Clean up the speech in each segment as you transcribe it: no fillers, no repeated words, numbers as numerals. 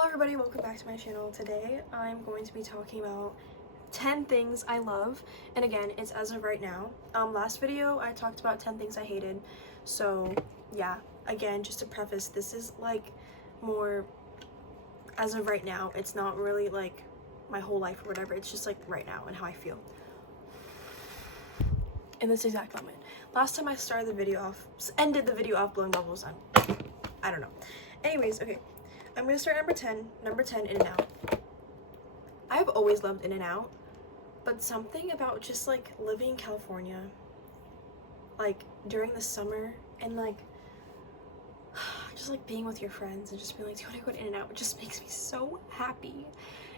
Hello everybody, welcome back to my channel. Today I'm going to be talking about 10 things I love, and again, it's as of right now. Last video I talked about 10 things I hated, so yeah, again, just to preface, this is like more as of right now. It's not really like my whole life or whatever, it's just like right now and how I feel in this exact moment. Last time I started the video off, ended the video off blowing bubbles. I don't know. Anyways, okay. I'm gonna start number 10, In-N-Out. I've always loved In-N-Out, but something about just like living in California, like during the summer, and like just like being with your friends and just being like, do you want to go to In-N-Out? It just makes me so happy.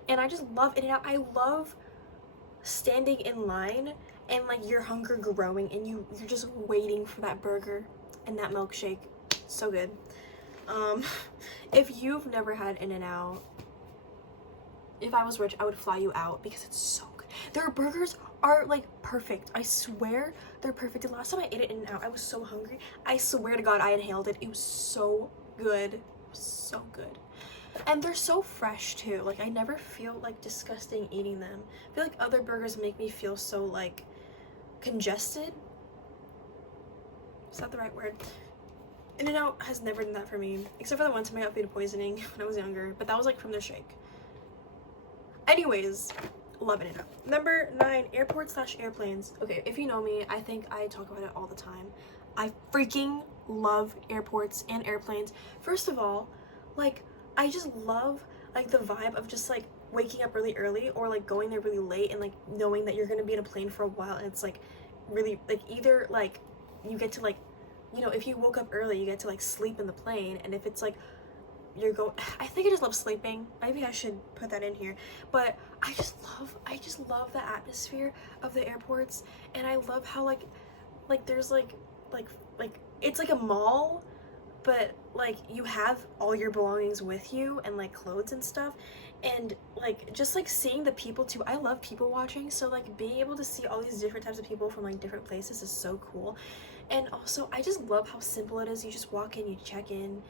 And I just love In-N-Out. I love standing in line and like your hunger growing and you're just waiting for that burger and that milkshake. So good. If you've never had In-N-Out, if I was rich, I would fly you out because it's so good. Their burgers are like perfect. I swear they're perfect. The last time I ate it In-N-Out, I was so hungry. I swear to God, I inhaled it. It was so good. It was so good. And they're so fresh too. Like I never feel like disgusting eating them. I feel like other burgers make me feel so like congested. Is that the right word? In-N-Out has never done that for me, except for the one time I got food poisoning when I was younger, but that was like from their shake. Anyways, love In-N-Out. Number 9, airports/airplanes. Okay, if you know me, I think I talk about it all the time. I freaking love airports and airplanes. First of all, like, I just love like the vibe of just like waking up really early or like going there really late and like knowing that you're gonna be in a plane for a while, and it's like really like either like you get to like, you know, if you woke up early, you get to like sleep in the plane, and if it's like I think I just love sleeping. Maybe I should put that in here. But I just love the atmosphere of the airports, and I love how like there's like it's like a mall, but like you have all your belongings with you and like clothes and stuff, and like just like seeing the people too. I love people watching, so like being able to see all these different types of people from like different places is so cool. And also I just love how simple it is. You just walk in, you check in,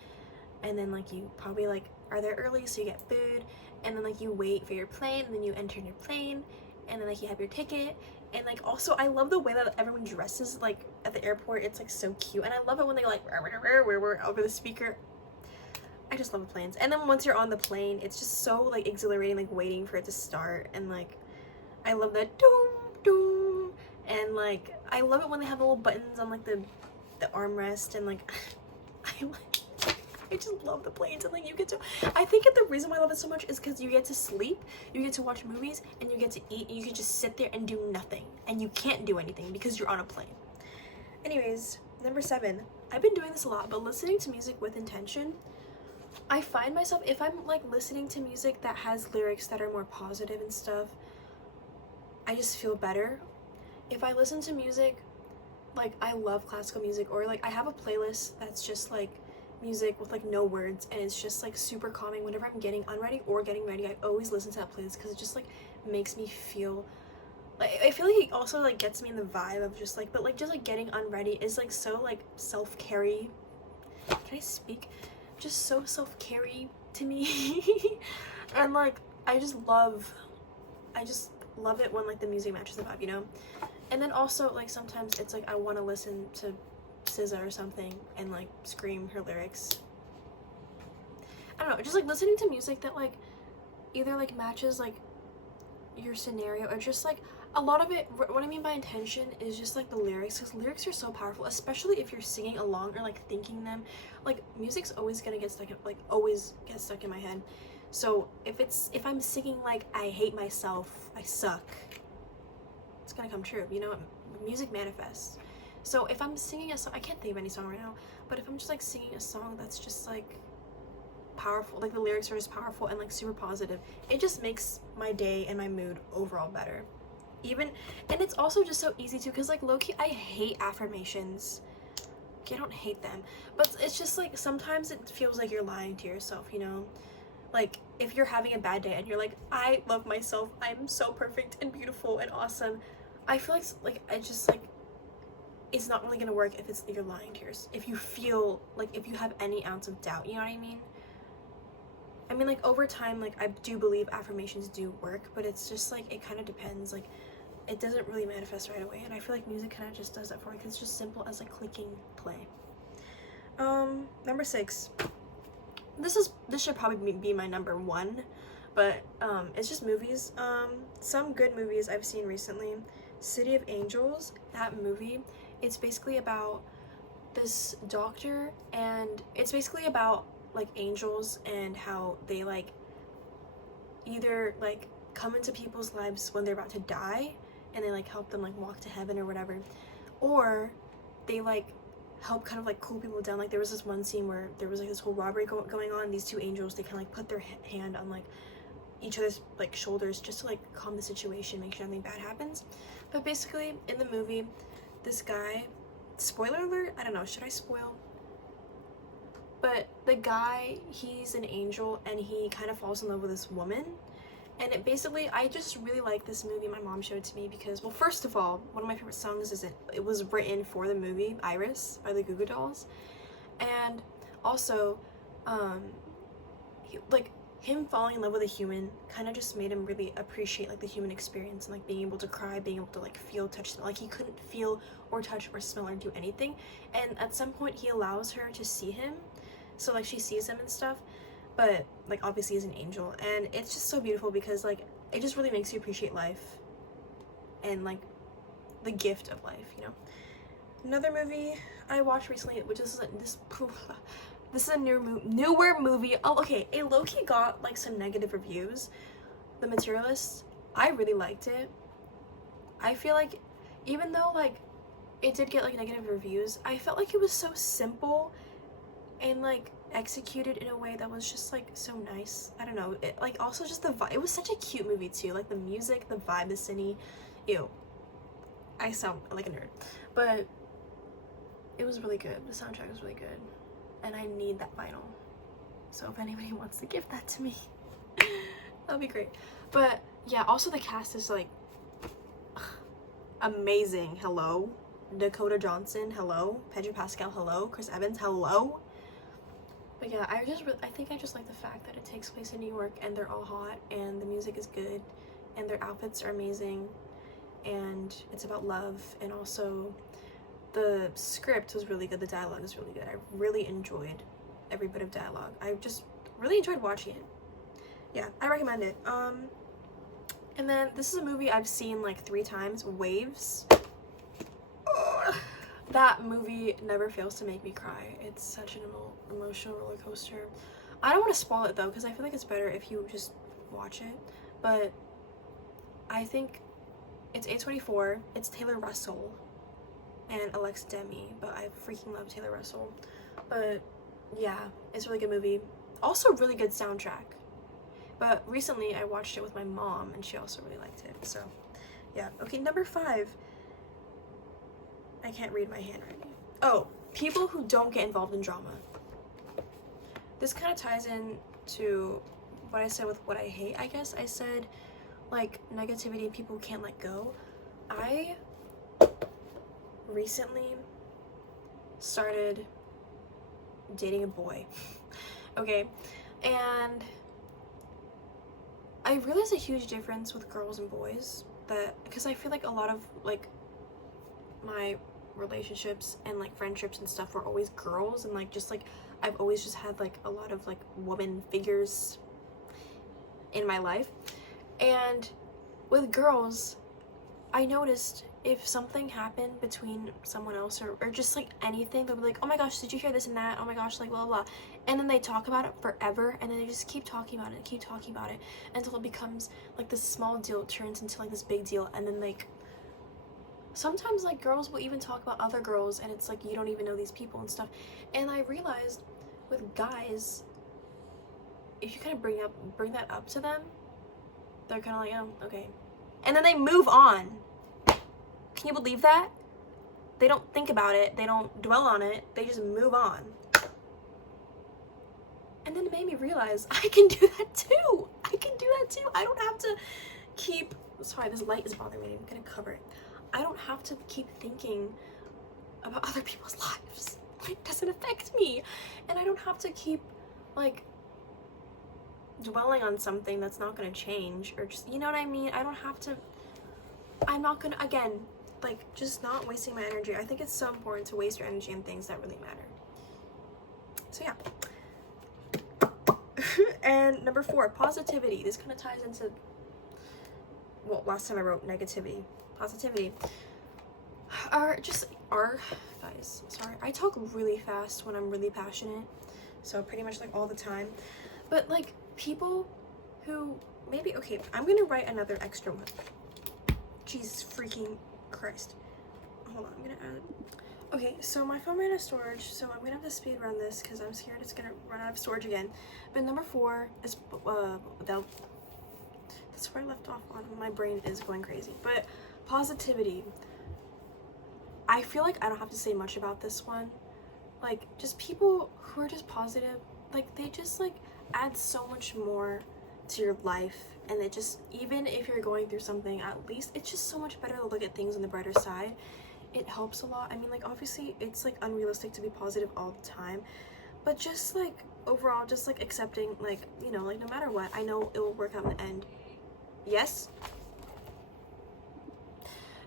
and then like you probably like are there early so you get food, and then like you wait for your plane, and then you enter your plane, and then like you have your ticket. And like also I love the way that everyone dresses like at the airport. It's like so cute, and I love it when they like over the speaker. I just love the planes. And then once you're on the plane, it's just so like exhilarating, like waiting for it to start. And like I love that doom doom, and like I love it when they have the little buttons on like the armrest, and like I just love the planes. And like you get to, I think the reason why I love it so much is because you get to sleep, you get to watch movies, and you get to eat, and you can just sit there and do nothing, and you can't do anything because you're on a plane. Anyways, number 7, I've been doing this a lot, but listening to music with intention. I find myself, if I'm like listening to music that has lyrics that are more positive and stuff, I just feel better. If I listen to music, like I love classical music, or like I have a playlist that's just like music with like no words, and it's just like super calming. Whenever I'm getting unready or getting ready, I always listen to that playlist because it just like makes me feel like, I feel like it also like gets me in the vibe of just like, but like just like getting unready is like so like self-carry. Can I speak? Just so self-carry to me. And like I just love it when like the music matches the vibe, you know. And then also like sometimes it's like I want to listen to SZA or something and like scream her lyrics. I don't know, just like listening to music that like either like matches like your scenario, or just like a lot of it, what I mean by intention is just like the lyrics, because lyrics are so powerful, especially if you're singing along or like thinking them. Like music's always gonna get stuck in, like always get stuck in my head. So if I'm singing like I hate myself, I suck, it's gonna come true, you know. Music manifests. So if I'm singing a song, I can't think of any song right now, but if I'm just like singing a song that's just like powerful, like the lyrics are just powerful and like super positive, it just makes my day and my mood overall better. Even, and it's also just so easy to, because like low-key I hate affirmations. Okay, I don't hate them, but it's just like sometimes it feels like you're lying to yourself, you know. Like if you're having a bad day and you're like, I love myself, I'm so perfect and beautiful and awesome, I feel like I just like it's not really gonna work if you're lying to yourself. If you feel like, if you have any ounce of doubt, you know what I mean? I mean, like, over time, like, I do believe affirmations do work, but it's just, like, it kind of depends. Like, it doesn't really manifest right away, and I feel like music kind of just does that for me, because it's just simple as, like, clicking play. Number 6. This should probably be my number 1, but, it's just movies. Some good movies I've seen recently. City of Angels, that movie, it's basically about this doctor, and it's basically about, like, angels and how they, like, either, like, come into people's lives when they're about to die, and they, like, help them, like, walk to heaven or whatever, or they, like, help kind of, like, cool people down. Like, there was this one scene where there was, like, this whole robbery going on. These two angels, they kind of, like, put their hand on, like, each other's, like, shoulders just to, like, calm the situation, make sure nothing bad happens. But basically, in the movie, this guy, spoiler alert, I don't know, should I spoil? But the guy, he's an angel, and he kind of falls in love with this woman. And it basically, I just really like this movie. My mom showed it to me because, well, first of all, one of my favorite songs is it was written for the movie Iris by the Goo Goo Dolls. And also, him falling in love with a human kind of just made him really appreciate, like, the human experience, and, like, being able to cry, being able to, like, feel, touch, smell. Like, he couldn't feel or touch or smell or do anything. And at some point, he allows her to see him. So, like, she sees him and stuff. But, like, obviously he's an angel, and it's just so beautiful because, like, it just really makes you appreciate life and, like, the gift of life, you know. Another movie I watched recently, which is this is a newer movie. Oh, okay, it low-key got, like, some negative reviews. The Materialist, I really liked it. I feel like, even though, like, it did get, like, negative reviews, I felt like it was so simple and, like, executed in a way that was just, like, so nice. I don't know, it, like, also just the vibe. It was such a cute movie too, like, the music, the vibe, the cine. Ew, I sound like a nerd, but it was really good. The soundtrack was really good, and I need that vinyl, so if anybody wants to give that to me, that'd be great. But yeah, also the cast is, like, amazing. Hello, Dakota Johnson, hello, Pedro Pascal, hello, Chris Evans, hello. But yeah, I think I just like the fact that it takes place in New York, and they're all hot, and the music is good, and their outfits are amazing, and it's about love, and also the script was really good, the dialogue is really good. I really enjoyed every bit of dialogue. I just really enjoyed watching it. Yeah, I recommend it. And then this is a movie I've seen, like, 3 times, Waves. That movie never fails to make me cry. It's such an emotional roller coaster. I don't want to spoil it though, because I feel like it's better if you just watch it. But I think it's A24. It's Taylor Russell and Alexa Demi, but I freaking love Taylor Russell. But yeah, it's a really good movie. Also, really good soundtrack. But recently I watched it with my mom, and she also really liked it. So yeah. Okay, number 5. I can't read my handwriting. Oh, people who don't get involved in drama. This kind of ties in to what I said with what I hate, I guess. I said, like, negativity and people who can't let go. I recently started dating a boy. Okay, and I realized a huge difference with girls and boys, that because I feel like a lot of, like, my relationships and, like, friendships and stuff were always girls, and, like, just, like, I've always just had, like, a lot of, like, woman figures in my life. And with girls, I noticed if something happened between someone else, or just, like, anything, they'll be like, oh my gosh, did you hear this and that, oh my gosh, like, blah blah blah, and then they talk about it forever, and then they just keep talking about it and keep talking about it until it becomes, like, this small deal turns into, like, this big deal. And then, like, sometimes, like, girls will even talk about other girls, and it's like you don't even know these people and stuff. And I realized with guys, if you kind of bring that up to them, they're kind of like, oh, okay, and then they move on. Can you believe that? They don't think about it, they don't dwell on it, they just move on. And then it made me realize I can do that too. I don't have to keep, sorry, this light is bothering me, I'm gonna cover it. I don't have to keep thinking about other people's lives. It doesn't affect me. And I don't have to keep, like, dwelling on something that's not going to change, or just, you know what I mean? I don't have to, I'm not going to, again, like, just not wasting my energy. I think it's so important to waste your energy on things that really matter. So yeah. And number 4, positivity. This kind of ties into, well, last time I wrote negativity. Positivity. Guys, sorry, I talk really fast when I'm really passionate, so pretty much like all the time. But like, people who maybe, okay, I'm gonna write another extra one. Jesus freaking Christ. Hold on, I'm gonna add. Okay, so my phone ran out of storage, so I'm gonna have to speed run this because I'm scared it's gonna run out of storage again. But number 4 is that's where I left off on. My brain is going crazy. But positivity. I feel like I don't have to say much about this one. Like, just people who are just positive, like, they just like add so much more to your life. And it just, even if you're going through something, at least it's just so much better to look at things on the brighter side. It helps a lot. I mean, like, obviously it's like unrealistic to be positive all the time, but just like overall, just like accepting, like, you know, like no matter what, I know it will work out in the end. Yes.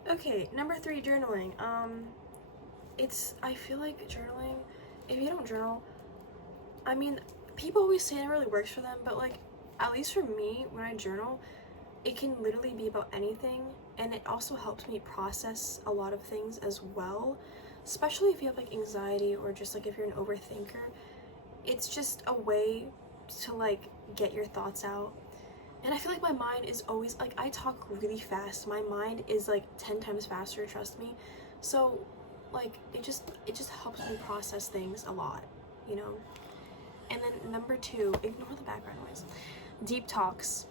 Okay, number 3, journaling. I feel like journaling, if you don't journal, I mean, people always say it really works for them, but like, at least for me, when I journal, it can literally be about anything, and it also helps me process a lot of things as well, especially if you have like anxiety, or just like if you're an overthinker. It's just a way to like get your thoughts out. And I feel like my mind is always, like, I talk really fast. My mind is like 10 times faster, trust me. So like, it just helps me process things a lot, you know? And then number 2, ignore the background noise. Deep talks.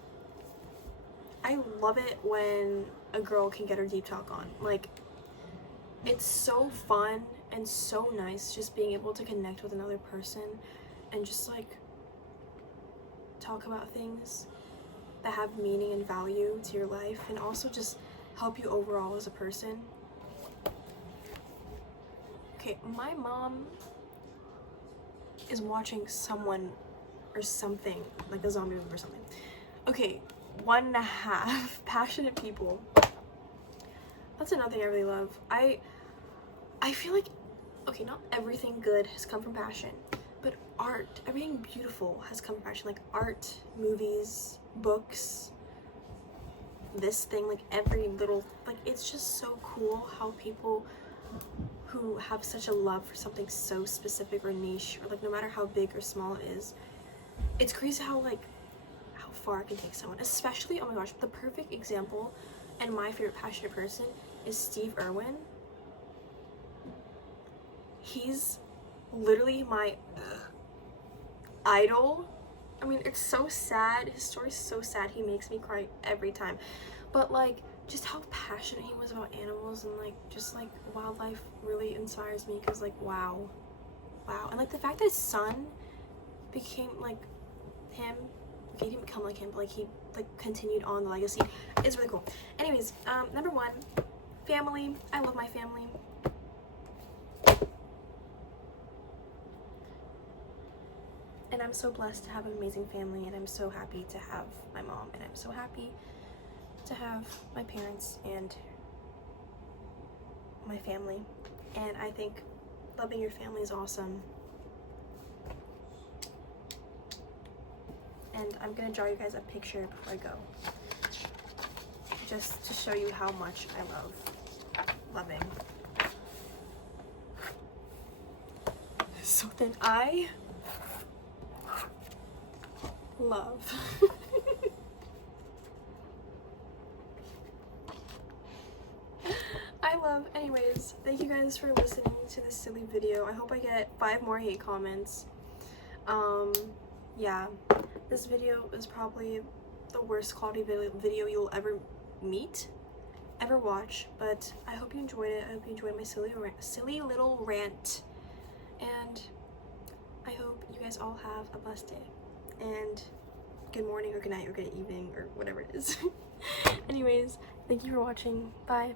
I love it when a girl can get her deep talk on. Like, it's so fun and so nice just being able to connect with another person and just like talk about things that have meaning and value to your life, and also just help you overall as a person. Okay, my mom is watching someone or something, like a zombie movie or something. Okay, 1.5 passionate people. That's another thing I really love. I feel like, okay, not everything good has come from passion, but art, everything beautiful has come from passion. Like art, movies, books, this thing, like every little, like, it's just so cool how people who have such a love for something so specific or niche, or like no matter how big or small it is, it's crazy how like how far it can take someone. Especially, oh my gosh, the perfect example and my favorite passionate person is Steve Irwin. He's literally my idol. I mean, it's so sad. His story's so sad. He makes me cry every time. But like, just how passionate he was about animals and like just like wildlife really inspires me, because like wow. And like the fact that his son became like him, okay, he didn't become like him, but like he like continued on the legacy, is really cool. Anyways, number 1, family. I love my family. And I'm so blessed to have an amazing family, and I'm so happy to have my mom, and I'm so happy to have my parents and my family. And I think loving your family is awesome. And I'm gonna draw you guys a picture before I go, just to show you how much I love loving. So then I love anyways, thank you guys for listening to this silly video. I hope I get 5 more hate comments. Yeah, this video is probably the worst quality video you'll ever watch, but I hope you enjoyed it. I hope you enjoyed my silly little rant, and I hope you guys all have a blessed day, and good morning or good night or good evening or whatever it is. Anyways, thank you for watching. Bye.